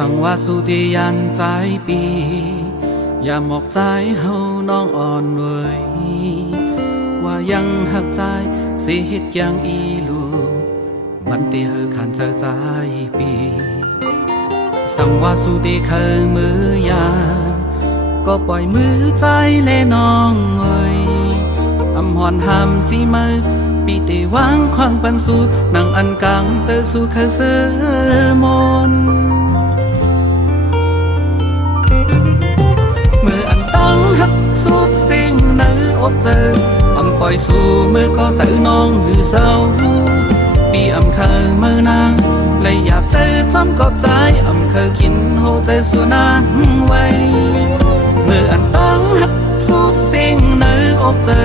สังว่าสุติยันใจปีอย่าหมอกใจเฮาน้องอ่อนเว้ยว่ายังหักใจสิเฮ็ดอย่างอีลูมันเตียขันเจอใจปีสังว่าสุติเคยมือยามก็ปล่อยมือใจเลน้องเว้ยอำหอนหามสิมือปีได้วางควางปันสู่นั่งอันกังเจอสู่เคยเสือมนหักสุดสิ่งในอกเจออำปล่อยสู่มือก็เจอน้องหือเศร้าปีอำเคยมือนางเลยอยากเจอจอมกอบใจอำเคยกินโหใจสู่นางไว้มืออันตั้งหักสุดสิ่งในอกเจอ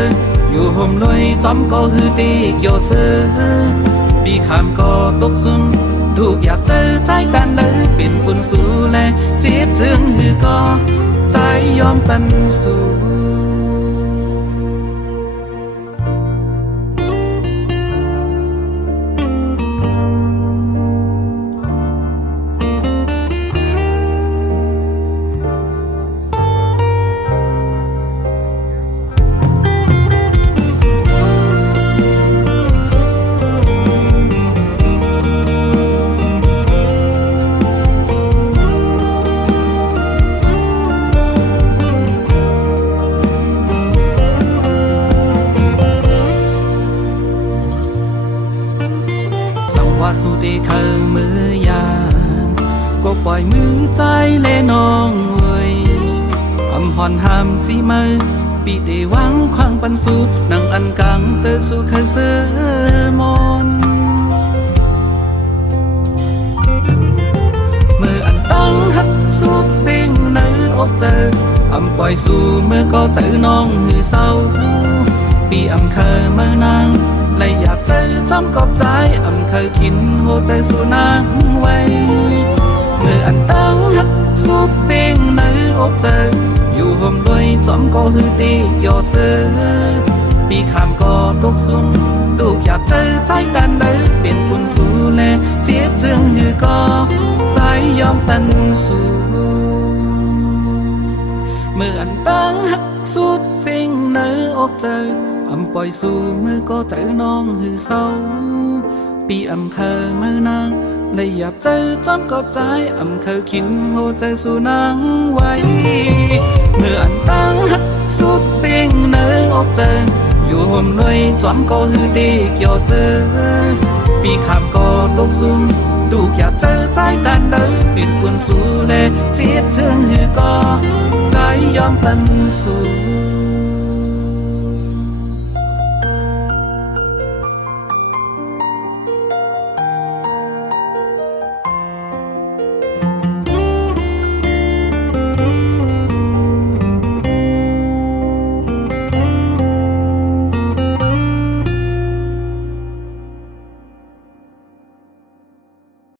อยู่ห่มลอยจอมก็หือตีกโยเสือปีขามก็ตกซุนถูกอยากเจอใจกันเลยเป็นปุ่นสู่แลเจ็บจึงหือก็ใจยอมปันสู่ว่าสุดเคยมือยานก็ปล่อยมือใจเลน้องเว้ยอำหอนหามสิมือปีได้วางควางปันสู่นั่งอันกังเจอสู่เคยเสือมนมืออันตั้งหักสุดสิ่งในอกเจออำปล่อยสู่มือก็เจอน้องหือเศร้าปีอำเคยมือนางเลยอยากเจอจอมกอบใจอำเคยคินโหใจสู่นางไว้เมื่ออันตั้งหักสุดสิ่งในอกเจออยู่ห่มด้วยจอมก็หือตีกยอเสือปีขามก็ตกซุนตูกอยากเจอใจกันเลยเป็นปุ่นสู่แลเจ็บจึงหือก็ใจยอมตันสู่เมื่ออันตั้งหักสุดสิ่งในอกเจออำปล่อยสู่มือก็เจอน้องหือเศร้าปีอำเคยมือนางเลยอยากเจอจอมกอบใจอำเคยคินโหใจสู่นางไว้เมื่ออันตั้งหักสุดสิ่งในอกเจออยู่ห่มลอยจอมก็หือตีกยอเสือปีขามก็ตกซุ่มตูกอยากเจอใจกันเลยเป็นปุ่นสู่แลเจ็บจึงหือก็ใจยอมปันสู่